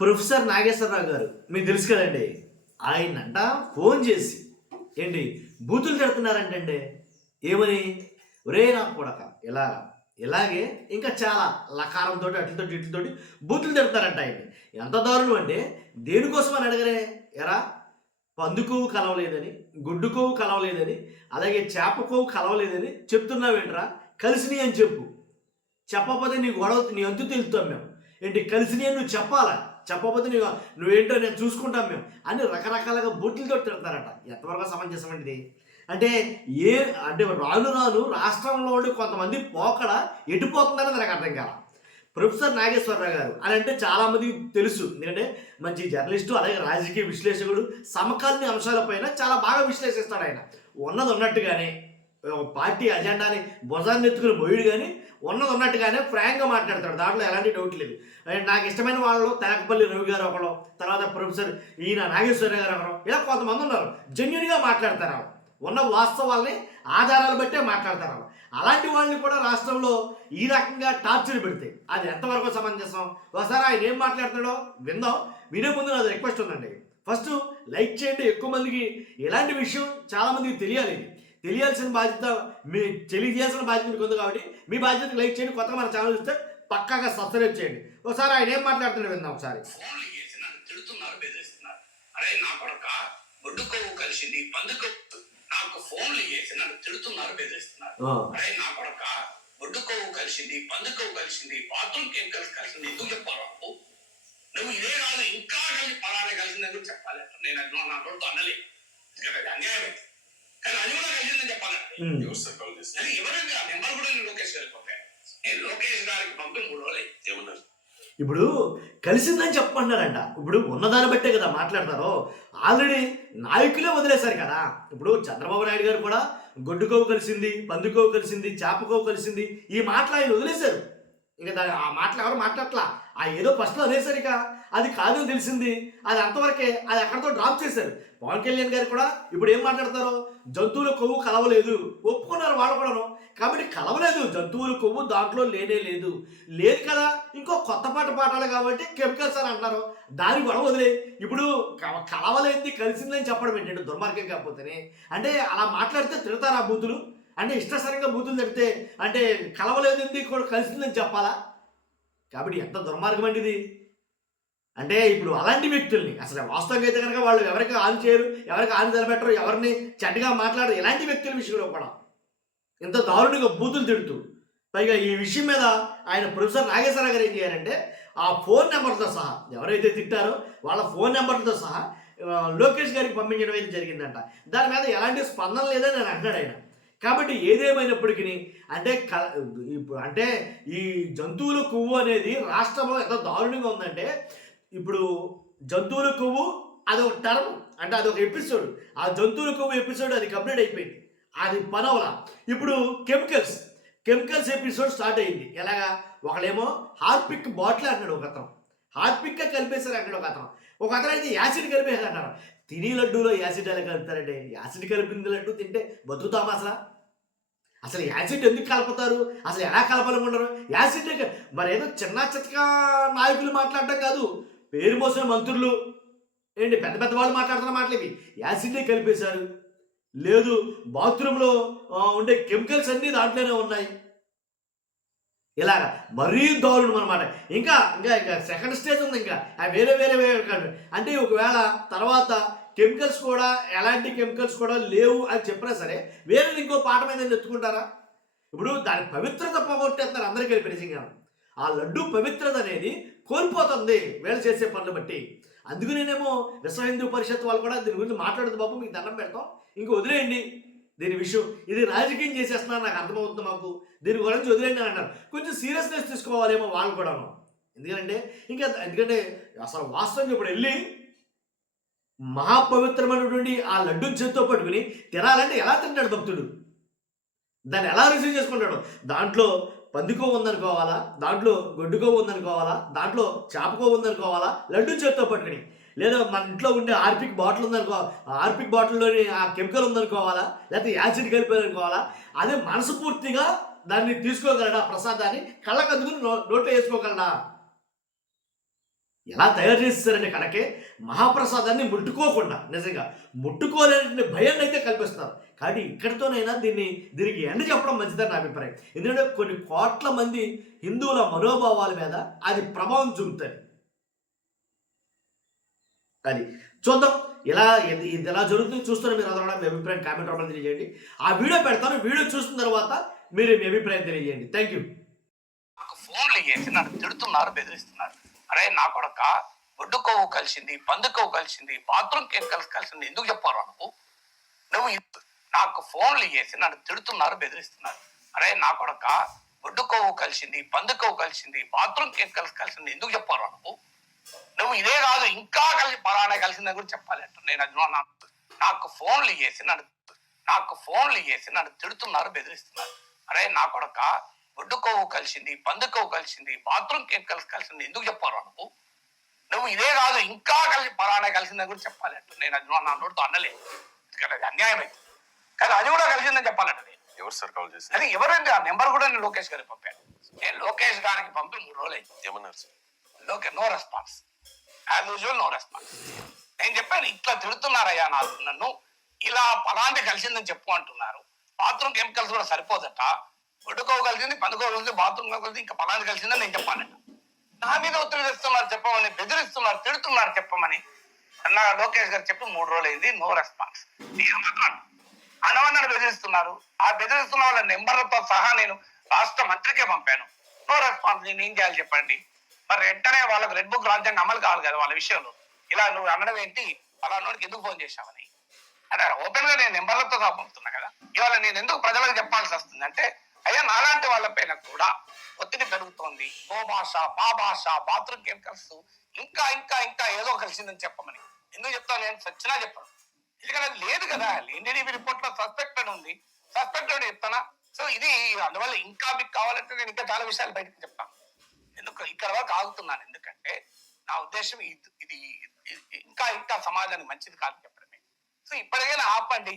Professor Nageswararao గారు మీకు తెలుసు కదండి. ఆయనంట ఫోన్ చేసి ఏంటి బూతులు తిడుతున్నారంటండి. ఏమని? ఒరే నా కొడక ఇలా ఇలాగే ఇంకా చాలా లకారంతో అట్లతోటి ఇట్లతోటి బూతులు తిడతారంట ఆయన్ని. ఎంత దారుణం అంటే దేనికోసం అని అడగరే. ఎరా పందుకోవు కలవలేదని, గుడ్డుకోవు కలవలేదని, అలాగే చేపకోవు కలవలేదని చెప్తున్నావేంట్రా? కలిసినాయి అని చెప్పు. చెప్పకపోతే నీ గొడవ నీ అంతు తెలుస్తాం మేము. ఏంటి కలిసినాయి అని నువ్వు చెప్పాలా? చెప్పకపోతే నువ్వేంటో నేను చూసుకుంటాం మేము అని రకరకాలుగా బూట్లతో తిడతారట. ఎంతవరకు సమంజసం అండి ఇది? అంటే ఏ అంటే రాను రాను రాష్ట్రంలో కొంతమంది పోకడ ఎటుపోతుందని నాకు అర్థం కాల. ప్రొఫెసర్ నాగేశ్వరరావు గారు అని అంటే చాలామందికి తెలుసు. ఎందుకంటే మంచి జర్నలిస్టు, అలాగే రాజకీయ విశ్లేషకుడు, సమకాలీన అంశాలపైన చాలా బాగా విశ్లేషిస్తాడు ఆయన. ఉన్నది ఉన్నట్టుగానే పార్టీ అజెండాని భుజాన్ని ఎత్తుకుని పోయాడు, కానీ ఉన్నది ఉన్నట్టుగానే ఫ్రాంక్గా మాట్లాడతాడు. దాంట్లో ఎలాంటి డౌట్ లేదు. నాకు ఇష్టమైన వాళ్ళలో తెలకపల్లి రవి గారు ఒకరు, తర్వాత ప్రొఫెసర్ ఈయన నాగేశ్వరరావు గారు ఒకరు, ఇలా కొంతమంది ఉన్నారు జెన్యున్గా మాట్లాడతారు. ఉన్న వాస్తవాల్ని ఆధారాలు బట్టే మాట్లాడతారు. అలాంటి వాళ్ళని కూడా రాష్ట్రంలో ఈ రకంగా టార్చర్ పెడితే అది ఎంతవరకు సమంజసం? ఒకసారి ఆయన ఏం మాట్లాడుతాడో విందాం. వినే ముందు నాది రిక్వెస్ట్ ఉందండి. ఫస్ట్ లైక్ చేయండి. ఎక్కువ మందికి ఇలాంటి విషయం చాలామందికి తెలియాలి. తెలియాల్సిన బాధ్యత మీ తెలియజేయాల్సిన బాధ్యత మీకు ఉంది కాబట్టి మీ బాధ్యతకు లైక్ చేయండి. కొత్తగా మన ఛానల్ చూస్తే పక్కాగా సబ్స్క్రైబ్ చేయండి. ఒకసారి ఆయన ఏం మాట్లాడుతున్నాడు విందాం ఒకసారి. కలిసింది పందుకు నాకు ఫోన్లు చేసి నన్ను తిడుతున్నారు, బెదిరిస్తున్నారు. అరే నా కొడక బొడ్డుకోవు కలిసింది పందుకోవు కలిసింది బాత్రూమ్ కెమికల్స్ కలిసింది ఎందుకు చెప్పారు? నువ్వు ఇదే కాదు ఇంకా కలిసి పలానే కలిసింది ఎందుకు చెప్పాలి? నేను నా తోడుతో అనలేదు, అన్యాయం. కానీ అది కూడా కలిసిందని చెప్పాలంటే ఎవరైనా నెంబర్ కూడా నేను లోకేష్ గారికి పంపాను. నేను లోకేష్ గారికి పంపి 3 రోజులు ఏమన్నారు. ఇప్పుడు కలిసిందని చెప్పమంటారంట. ఇప్పుడు ఉన్నదాన్ని బట్టే కదా మాట్లాడతారో. ఆల్రెడీ నాయకులే వదిలేశారు కదా. ఇప్పుడు చంద్రబాబు నాయుడు గారు కూడా గొడ్డుకోవు కలిసింది, పందుకోవు కలిసింది, చేపకోవు కలిసింది, ఈ మాటలు ఆయన వదిలేశారు. ఇంకా దాని ఆ మాటలు ఎవరు మాట్లాడట్లా. ఆ ఏదో ఫస్ట్లో అనేసరి ఇక అది కాదని తెలిసింది, అది అంతవరకే, అది అక్కడితో డ్రాప్ చేశారు. పవన్ కళ్యాణ్ గారు కూడా ఇప్పుడు ఏం మాట్లాడతారో, జంతువుల కొవ్వు కలవలేదు ఒప్పుకున్నారు వాళ్ళు కూడాను. కాబట్టి కలవలేదు, జంతువుల కొవ్వు దాంట్లో లేనే లేదు. లేదు కదా, ఇంకో కొత్త పాట పాడాలి కాబట్టి కెమికల్స్ అని అంటున్నారు. దాన్ని కూడా వదిలే. ఇప్పుడు కలవలేంది కలిసిందని చెప్పడం ఏంటంటే దుర్మార్గం కాకపోతేనే. అంటే అలా మాట్లాడితే తిడతారా బూతులు? అంటే ఇష్టసరంగా బూతులు తిడితే అంటే కలవలేదండి కూడా కలిసిందని చెప్పాలా? కాబట్టి ఎంత దుర్మార్గం అండి ఇది. అంటే ఇప్పుడు అలాంటి వ్యక్తుల్ని అసలు వాస్తవంగా అయితే కనుక వాళ్ళు ఎవరికి ఆన్ చేయరు, ఎవరికి ఆన్ నిలబెట్టరు, ఎవరిని చెడ్డగా మాట్లాడరు. ఇలాంటి వ్యక్తుల విషయంలో కూడా ఇంత దారుణంగా బూతులు తిడుతూ, పైగా ఈ విషయం మీద ఆయన ప్రొఫెసర్ నాగేశ్వరరావు గారు ఏం చేయారంటే ఆ ఫోన్ నెంబర్తో సహా ఎవరైతే తిట్టారో వాళ్ళ ఫోన్ నెంబర్తో సహా లోకేష్ గారికి పంపించడం అయితే జరిగిందంట. దాని మీద ఎలాంటి స్పందన లేదని నేను అంటాడు ఆయన. కాబట్టి ఏదేమైనప్పటికీ అంటే ఇప్పుడు అంటే ఈ జంతువుల కొవ్వు అనేది రాష్ట్రంలో ఎంత దారుణంగా ఉందంటే, ఇప్పుడు జంతువుల కొవ్వు అదొక టర్మ్, అంటే అదొక ఎపిసోడ్. ఆ జంతువుల కొవ్వు ఎపిసోడ్ అది కంప్లీట్ అయిపోయింది, అది పనవలా. ఇప్పుడు కెమికల్స్ ఎపిసోడ్ స్టార్ట్ అయింది. ఎలాగా? ఒకళ్ళేమో హార్పిక్ బాటిల్ అంటాడు ఒక అతను, హార్పిక్గా కలిపేశారు అంటాడు ఒక అతను అయితే యాసిడ్ కలిపేశారు అంటారు. తిని లడ్డూలో యాసిడ్ ఎలా కలుపుతారంటే, యాసిడ్ కలిపింది లడ్డు తింటే బతుకుతామా? అసలు యాసిడ్ ఎందుకు కలుపుతారు? అసలు ఎలా కలపాలనుకుంటారు? యాసిడ్ మరి ఏదో చిన్న చితకా నాయకులు మాట్లాడటం కాదు, పేరు మోసిన మంత్రులు ఏంటి పెద్ద పెద్ద వాళ్ళు మాట్లాడుతున్న మాటలు ఇవి. యాసిడ్ని కలిపేశారు. లేదు, బాత్రూంలో ఉండే కెమికల్స్ అన్నీ దాంట్లోనే ఉన్నాయి. ఇలాగా మరీ దారుణం అనమాట. ఇంకా ఇంకా ఇంకా సెకండ్ స్టేజ్ ఉంది. ఇంకా వేరే అంటే ఒకవేళ తర్వాత కెమికల్స్ కూడా ఎలాంటి కెమికల్స్ కూడా లేవు అని చెప్పినా సరే వేరే ఇంకో పాట మీద ఎత్తుకుంటారా? ఇప్పుడు దాని పవిత్రత పోగొట్టేస్తున్నారు అందరికీ కలిపి. నిజంగా ఆ లడ్డు పవిత్రత అనేది కోల్పోతుంది వీళ్ళు చేసే పనులు బట్టి. అందుకనేమో విశ్వ హిందూ పరిషత్ వాళ్ళు కూడా దీని గురించి మాట్లాడదు, బాబు మీకు దండం పెడతాం, ఇంక వదిలేయండి దీని విషయం, ఇది రాజకీయం చేసేస్తున్నారు నాకు అర్థమవుతుంది, మాకు దీని గురించి వదిలేండి అని అన్నారు. కొంచెం సీరియస్నెస్ తీసుకోవాలేమో వాళ్ళు కూడాను. ఎందుకంటే అసలు వాస్తవంగా ఇప్పుడు వెళ్ళి మహాపవిత్రమైనటువంటి ఆ లడ్డు చేతితో పట్టుకుని తినాలంటే ఎలా తింటాడు భక్తుడు? దాన్ని ఎలా రిసీవ్ చేసుకుంటాడు? దాంట్లో పందికో ఉందనుకోవాలా, దాంట్లో గొడ్డుకో ఉందనుకోవాలా, దాంట్లో చేపకో ఉందనుకోవాలా లడ్డు చేతితో పట్టుకుని? లేదా మన ఇంట్లో ఉండే హార్పిక్ బాటిల్ ఉందనుకో, హార్పిక్ బాటిల్లోని ఆ కెమికల్ ఉందనుకోవాలా, లేకపోతే యాసిడ్ కలిపారనుకోవాలా? అదే మనస్ఫూర్తిగా దాన్ని తీసుకోగలడా? ప్రసాదాన్ని కళ్ళకు అందుకుని నోట్లో వేసుకోగలడా? ఎలా తయారు చేస్తారంటే కనుకే మహాప్రసాదాన్ని ముట్టుకోకుండా నిజంగా ముట్టుకోలేని భయాన్ని అయితే కల్పిస్తారు. కాబట్టి ఇక్కడితోనైనా దీనికి ఎండ చెప్పడం మంచిదని నా అభిప్రాయం. ఎందుకంటే కొన్ని కోట్ల మంది హిందువుల మనోభావాల మీద అది ప్రభావం చూపుతుంది. అది చూద్దాం ఇది ఎలా జరుగుతుంది చూస్తున్న మీరు అందరూ మీ అభిప్రాయం కామెంట్ రూపంలో తెలియజేయండి. ఆ వీడియో పెడతాను. వీడియో చూసిన తర్వాత మీరు మీ అభిప్రాయం తెలియజేయండి. Thank you. నాకు ఫోన్లు చేసి నన్ను తిడుతున్నారు, బెదిరిస్తున్నారు. అరే నా కొడక, బొడ్డు కొవ్వు కలిసింది, పంది కొవ్వు కలిసింది, బాత్రూమ్ కలిసింది ఎందుకు చెప్పారు నువ్వు నాకు ఫోన్లు చేసి నన్ను తిడుతున్నారు, బెదిరిస్తున్నారు. అరే నా కొడక, బొడ్డు కొవ్వు కలిసింది, పంది కొవ్వు కలిసింది, బాత్రూమ్ కలిసింది ఎందుకు చెప్పారు నువ్వు ఇదే కాదు ఇంకా పలానా కలిసిందని కూడా చెప్పాలి అంట. నేను అది నాకు ఫోన్లు చేసి నన్ను తిడుతున్నారు, బెదిరిస్తున్నారు. అరే నా కొడక, బొడ్డు కొవ్వు కలిసింది, పంది కొవ్వు కలిసింది, బాత్రూమ్ కలిసింది ఎందుకు చెప్పారు నువ్వు ఇదే కాదు ఇంకా పలానా కలిసిందని కూడా చెప్పాలి అంట. నేను అది నా నోటితో అనలేదు, అది అన్యాయం అయితే. కానీ అది కూడా కలిసిందని చెప్పాలంట. ఎవరు సార్ కాల్ చేసి? అది ఎవరండి? ఆ నెంబర్ కూడా నేను లోకేష్ గారికి పంపాను. నేను లోకేష్ గారికి పంపి 3 రోజులు అయింది. ఏమన్నారు sir? No response, as usual no response. నేను చెప్పాను, ఇట్లా తిడుతున్నారయ్యా నన్ను, ఇలా పలాంటి కలిసిందని చెప్పు అంటున్నారు. బాత్రూమ్ కెమికల్స్ కూడా సరిపోదట, ఉడుకోవు కలిసింది, పందుకోవు కలిసింది, బాత్రూమ్ కలిసింది, ఇంకా పలాంటి కలిసిందని నేను చెప్పానట. నా మీద ఒత్తిడి తెస్తున్నారు చెప్పమని, బెదిరిస్తున్నారు, తిడుతున్నారు చెప్పమని అన్న లోకేష్ గారు చెప్పి 3 రోజులు అయింది. No response. నేను మాత్రం అనవన్నను బెదిరిస్తున్నారు. ఆ బెదిరిస్తున్న వాళ్ళ నెంబర్లతో సహా నేను రాష్ట్ర మంత్రికే పంపాను. No response. నేను ఏం చేయాలి చెప్పండి? మరి వెంటనే వాళ్ళకి రెడ్ బుక్ రాజ్యాంగం అమలు కావాలి కదా వాళ్ళ విషయంలో. ఇలా నువ్వు అనడం ఏంటి, అలా నోడికి ఎందుకు ఫోన్ చేశావని అంటే ఓపెన్ గా నేను నెంబర్లతో సహా పంపుతున్నా కదా. ఇవాళ నేను ఎందుకు ప్రజలకు చెప్పాల్సి వస్తుంది అంటే, అయ్యా నాలాంటి వాళ్ళపైన కూడా ఒత్తిడి పెరుగుతోంది. భాష, భాష, బాత్రూమ్ కెమికల్స్, ఇంకా ఇంకా ఇంకా ఏదో కలిసిందని చెప్పమని. ఎందుకు చెప్తాను? నేను సచ్చినా చెప్పాను. ఎందుకంటే అది లేదు కదా. ఎన్డీడీబీ రిపోర్ట్ లో సస్పెక్టెడ్ ఉంది. సస్పెక్టెడ్ చెప్తానా? సో ఇది అందువల్ల ఇంకా మీకు కావాలంటే నేను ఇంకా చాలా విషయాలు బయటకు చెప్తాను. ఎందుకు ఇక్కడ వరకు ఆగుతున్నాను? ఎందుకంటే నా ఉద్దేశం ఇది ఇంకా ఇంకా సమాజానికి మంచిది కాదు చెప్పడమే. సో ఇప్పటికైనా ఆపండి.